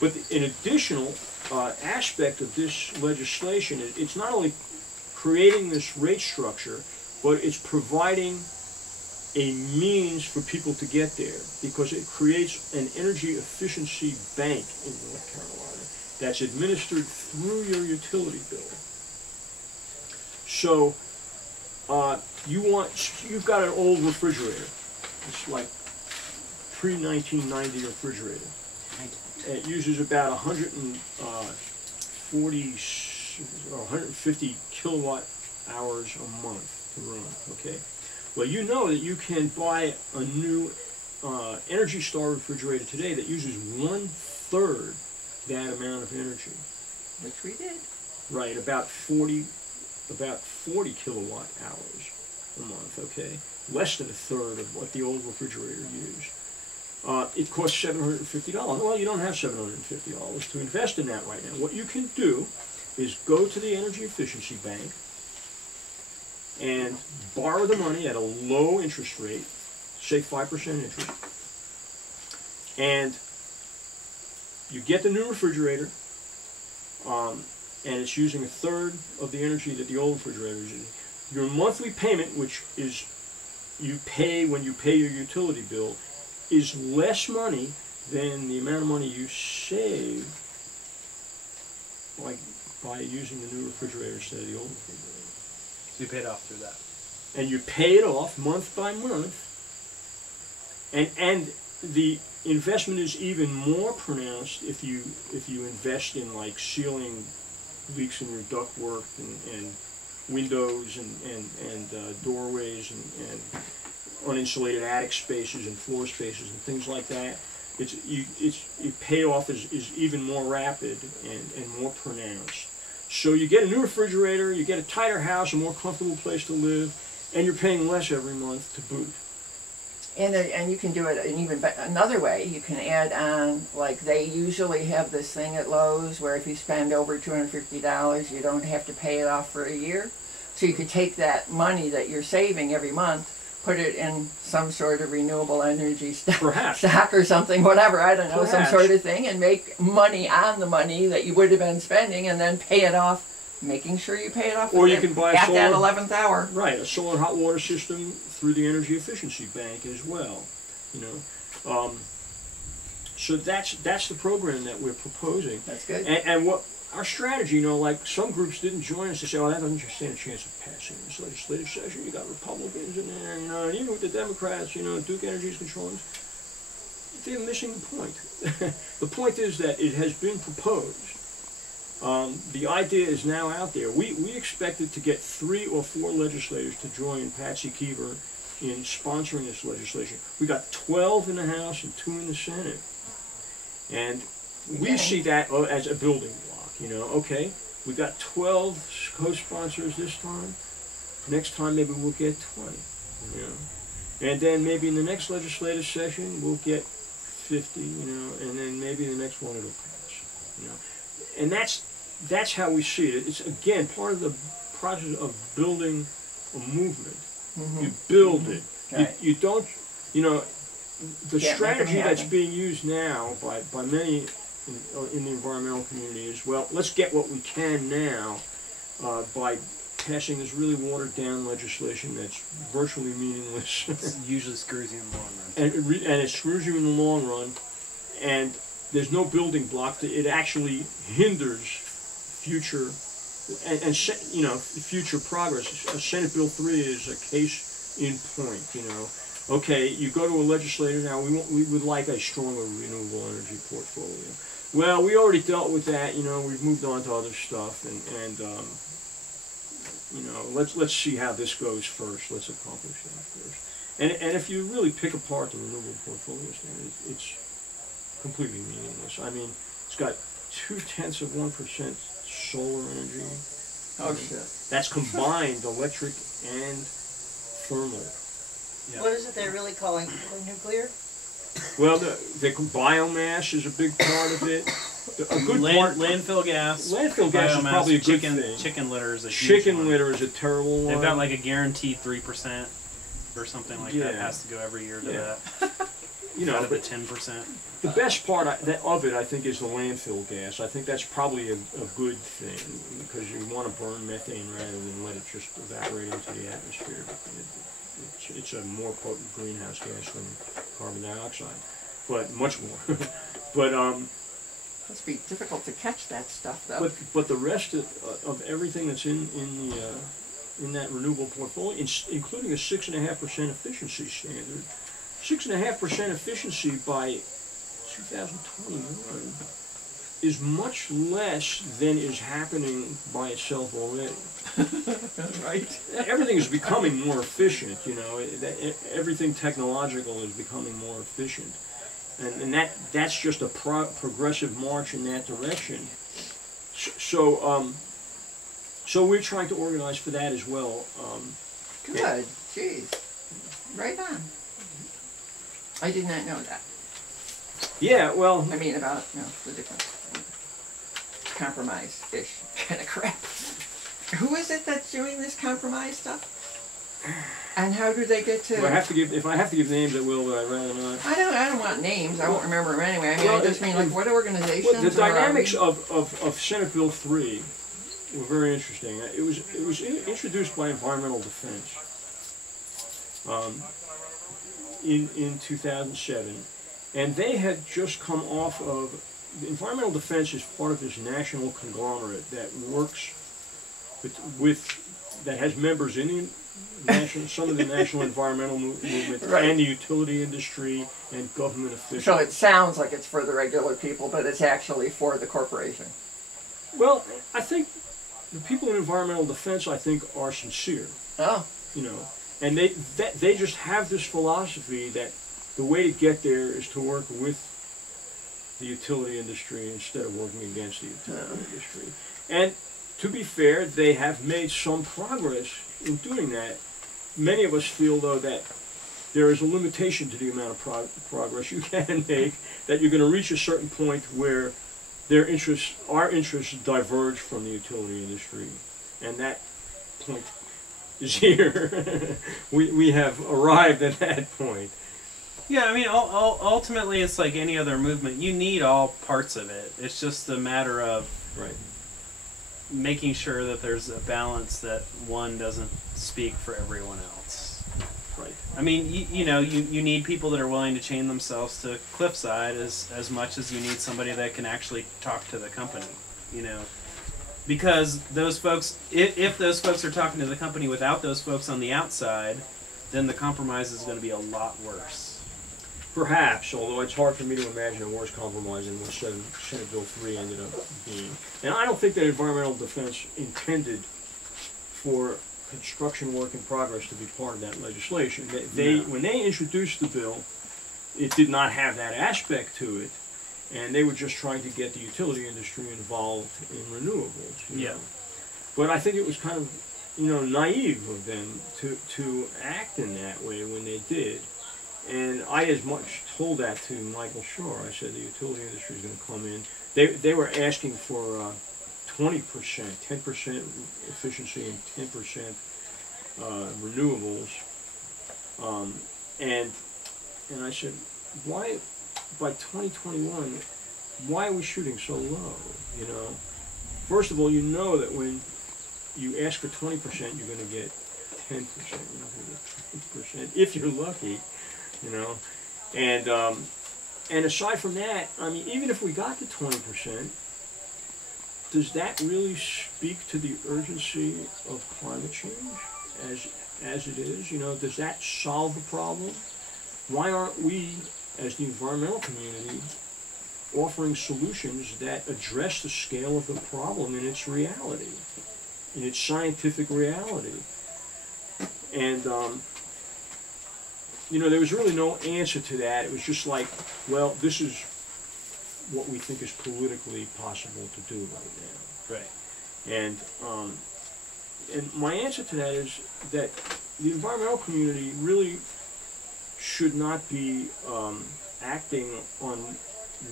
But an additional aspect of this legislation is it's not only creating this rate structure, but it's providing a means for people to get there, because it creates an energy efficiency bank in North Carolina that's administered through your utility bill. So you've got an old refrigerator. It's like pre-1990 refrigerator. It uses about 150 kilowatt hours a month to run. Okay. Well, you know that you can buy a new Energy Star refrigerator today that uses 1/3 that amount of energy. Which we did. Right, about 40 kilowatt hours a month. Okay, less than 1/3 of what the old refrigerator used. It costs $750. Well, you don't have $750 to invest in that right now. What you can do is go to the Energy Efficiency Bank and borrow the money at a low interest rate, say 5% interest, and you get the new refrigerator, and it's using 1/3 of the energy that the old refrigerator is using. Your monthly payment, which is you pay when you pay your utility bill, is less money than the amount of money you save by using the new refrigerator instead of the old refrigerator. So you paid off through that. And you pay it off month by month, and the investment is even more pronounced if you invest in like sealing leaks in your ductwork and windows and doorways and uninsulated attic spaces and floor spaces and things like that. Your payoff is even more rapid and more pronounced. So you get a new refrigerator, you get a tighter house, a more comfortable place to live, and you're paying less every month to boot. And you can do it in even another way. You can add on, like they usually have this thing at Lowe's where if you spend over $250, you don't have to pay it off for a year. So you could take that money that you're saving every month, put it in some sort of renewable energy stock or something, whatever, I don't know, some sort of thing, and make money on the money that you would have been spending, and then pay it off, making sure you pay it off or you can buy at that 11th hour. Right, a solar hot water system through the Energy Efficiency Bank as well. You know, so that's the program that we're proposing. That's good. And what our strategy, you know, like some groups didn't join us to say, oh, that doesn't stand a chance of passing this legislative session. You got Republicans in there, you know, and even with the Democrats, you know, Duke Energy is controlling. They're missing the point. The point is that it has been proposed. The idea is now out there. We expected to get 3 or 4 legislators to join Patsy Keever in sponsoring this legislation. We got 12 in the House and 2 in the Senate. And we see that as a building block. You know, okay, we got 12 co-sponsors this time. Next time maybe we'll get 20. You know, and then maybe in the next legislative session we'll get 50. You know, and then maybe the next one it'll pass. You know, and that's how we see it. It's again part of the process of building a movement. Mm-hmm. You build it. Right. You don't. You know, the strategy that's being used now by many in the environmental community is, well, let's get what we can now by passing this really watered down legislation that's virtually meaningless. It usually screws you in the long run. And it screws you in the long run, and there's no building block. It actually hinders future future progress. Senate Bill 3 is a case in point. You know, okay, you go to a legislator now. We would like a stronger renewable energy portfolio. Well, we already dealt with that. You know, we've moved on to other stuff, and you know, let's see how this goes first. Let's accomplish that first. And if you really pick apart the renewable portfolio standard, it's completely meaningless. I mean, it's got 0.2% solar energy. Oh shit! That's combined electric and thermal. Yeah. What is it they're really calling nuclear? Well, the biomass is a big part of it. A good landfill gas. Landfill gas is probably a good thing. Chicken litter is a huge Chicken one. litter is a terrible one. They've got like a guaranteed 3% or something like that. It has to go every year to that. you know, out of the but 10%. the best part of it, I think, is the landfill gas. I think that's probably a good thing because you want to burn methane rather than let it just evaporate into the atmosphere. It's a more potent greenhouse gas than carbon dioxide, but much more. But must be difficult to catch that stuff, though. but the rest of everything that's in that renewable portfolio, including a 6.5% efficiency standard, 6.5% efficiency by 2021 is much less than is happening by itself already. Right. Everything is becoming more efficient, you know. Everything technological is becoming more efficient. And that's just a progressive march in that direction. So we're trying to organize for that as well. Good. Jeez. Right on. I did not know that. Yeah, well... I mean, about, you know, the different compromise-ish kind of crap. Who is it that's doing this compromise stuff? And how do they get to... If I have to give names, I will, but I'd rather not. I don't want names. I won't remember them anyway. I mean, Well, I just mean, like, what organizations? Well, the dynamics of Senate Bill 3 were very interesting. It was introduced by Environmental Defense in 2007, and they had just come off of... Environmental Defense is part of this national conglomerate that works that has members in the some of the national environmental movement, right, and the utility industry and government officials. So it sounds like it's for the regular people, but it's actually for the corporation. Well, I think the people in environmental defense, I think, are sincere. Oh. You know, and they just have this philosophy that the way to get there is to work with the utility industry instead of working against the utility industry. And to be fair, they have made some progress in doing that. Many of us feel, though, that there is a limitation to the amount of progress you can make, that you're going to reach a certain point where our interests diverge from the utility industry. And that point is here. we have arrived at that point. Yeah, I mean, ultimately, it's like any other movement. You need all parts of it. It's just a matter of making sure that there's a balance, that one doesn't speak for everyone else. Right. I mean, you need people that are willing to chain themselves to cliffside as much as you need somebody that can actually talk to the company, you know. Because those folks, if those folks are talking to the company without those folks on the outside, then the compromise is going to be a lot worse. Perhaps, although it's hard for me to imagine a worse compromise than what Senate Bill 3 ended up being. And I don't think that Environmental Defense intended for construction work in progress to be part of that legislation. When they introduced the bill, it did not have that aspect to it, and they were just trying to get the utility industry involved in renewables. You know? But I think it was kind of, naive of them to act in that way when they did. And I as much told that to Michael Shore. I said the utility industry is going to come in. They were asking for 20%, 10% efficiency and 10% renewables. And I said, why, by 2021, why are we shooting so low? You know, first of all, you know that when you ask for 20%, you're going to get 10%. You're not going to get 20% if you're lucky. You know, and aside from that, I mean, even if we got to 20%, does that really speak to the urgency of climate change as it is? You know, does that solve the problem? Why aren't we, as the environmental community, offering solutions that address the scale of the problem in its reality, in its scientific reality? And there was really no answer to that. It was just like, well, this is what we think is politically possible to do right now. Right. And my answer to that is that the environmental community really should not be acting on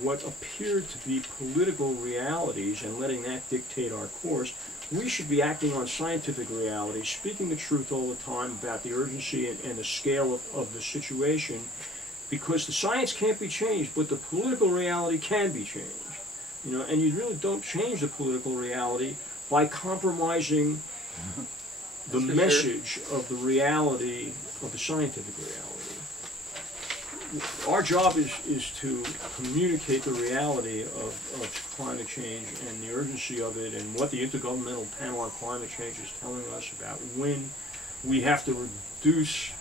what appear to be political realities and letting that dictate our course. We should be acting on scientific reality, speaking the truth all the time about the urgency and the scale of the situation, because the science can't be changed, but the political reality can be changed. You know, and you really don't change the political reality by compromising the message of the reality of the scientific reality. Our job is to communicate the reality of climate change and the urgency of it and what the Intergovernmental Panel on Climate Change is telling us about when we have to reduce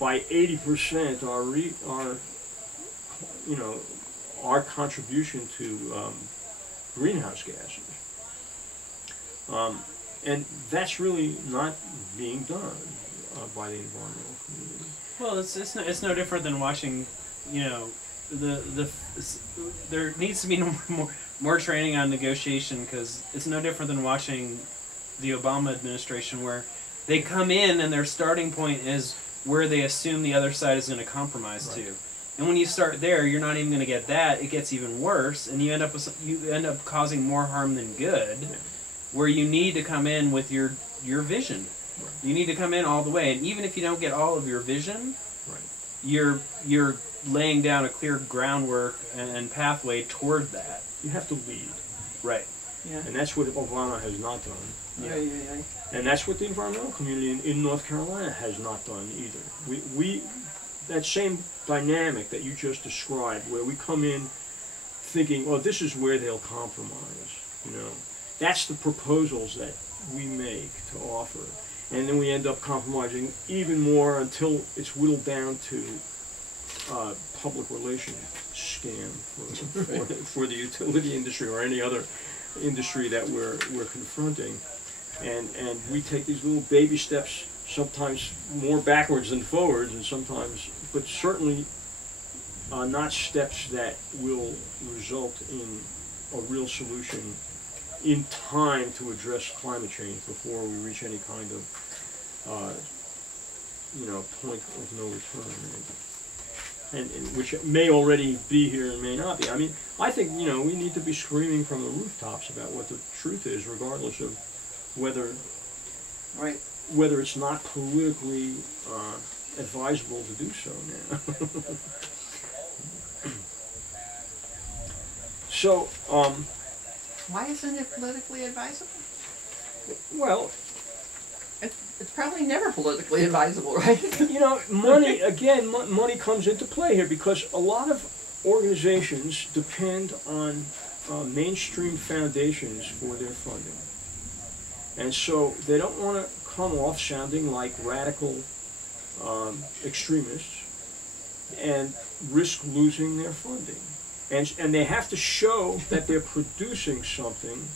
by 80% our contribution to greenhouse gases. And that's really not being done by the environmental community. Well, it's no different than watching, you know, there needs to be more training on negotiation, because it's no different than watching the Obama administration, where they come in and their starting point is where they assume the other side is going to compromise Right. to. And when you start there, you're not even going to get that. It gets even worse, and you end up causing more harm than good. Yeah. Where you need to come in with your vision. Right. You need to come in all the way, and even if you don't get all of your vision, Right. you're laying down a clear groundwork and pathway toward that. You have to lead. Right. Yeah. And that's what Obama has not done. Yeah. And that's what the environmental community in North Carolina has not done either. We that same dynamic that you just described, where we come in thinking, well, this is where they'll compromise, you know. That's the proposals that we make to offer. And then we end up compromising even more until it's whittled down to public relations scam for the utility industry or any other industry that we're confronting. And we take these little baby steps, sometimes more backwards than forwards, and sometimes, but certainly not steps that will result in a real solution in time to address climate change before we reach any kind of, point of no return, and which may already be here and may not be. I mean, I think, we need to be screaming from the rooftops about what the truth is, regardless of whether it's not politically advisable to do so now. So, Why isn't it politically advisable? well, It's probably never politically advisable, right? money comes into play here, because a lot of organizations depend on mainstream foundations for their funding. And so they don't want to come off sounding like radical extremists and risk losing their funding. And they have to show that they're producing something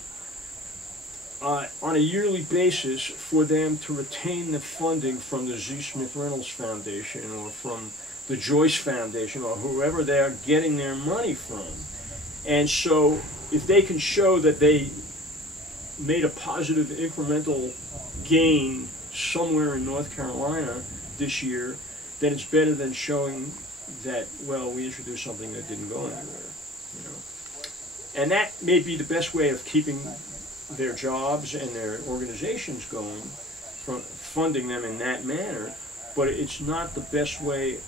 on a yearly basis for them to retain the funding from the Z. Smith Reynolds Foundation or from the Joyce Foundation or whoever they're getting their money from. And so if they can show that they made a positive incremental gain somewhere in North Carolina this year, then it's better than showing that, well, we introduced something that didn't go anywhere, And that may be the best way of keeping their jobs and their organizations going, from funding them in that manner, but it's not the best way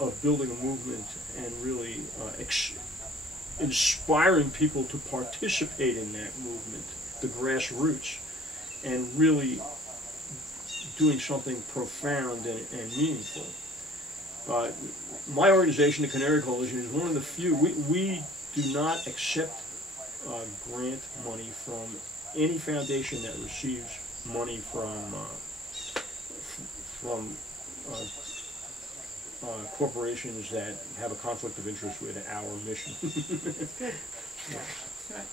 of building a movement and really inspiring people to participate in that movement, the grassroots, and really doing something profound and meaningful. My organization, the Canary Coalition, is one of the few. We do not accept grant money from any foundation that receives money from corporations that have a conflict of interest with our mission. Good. Yeah. Right.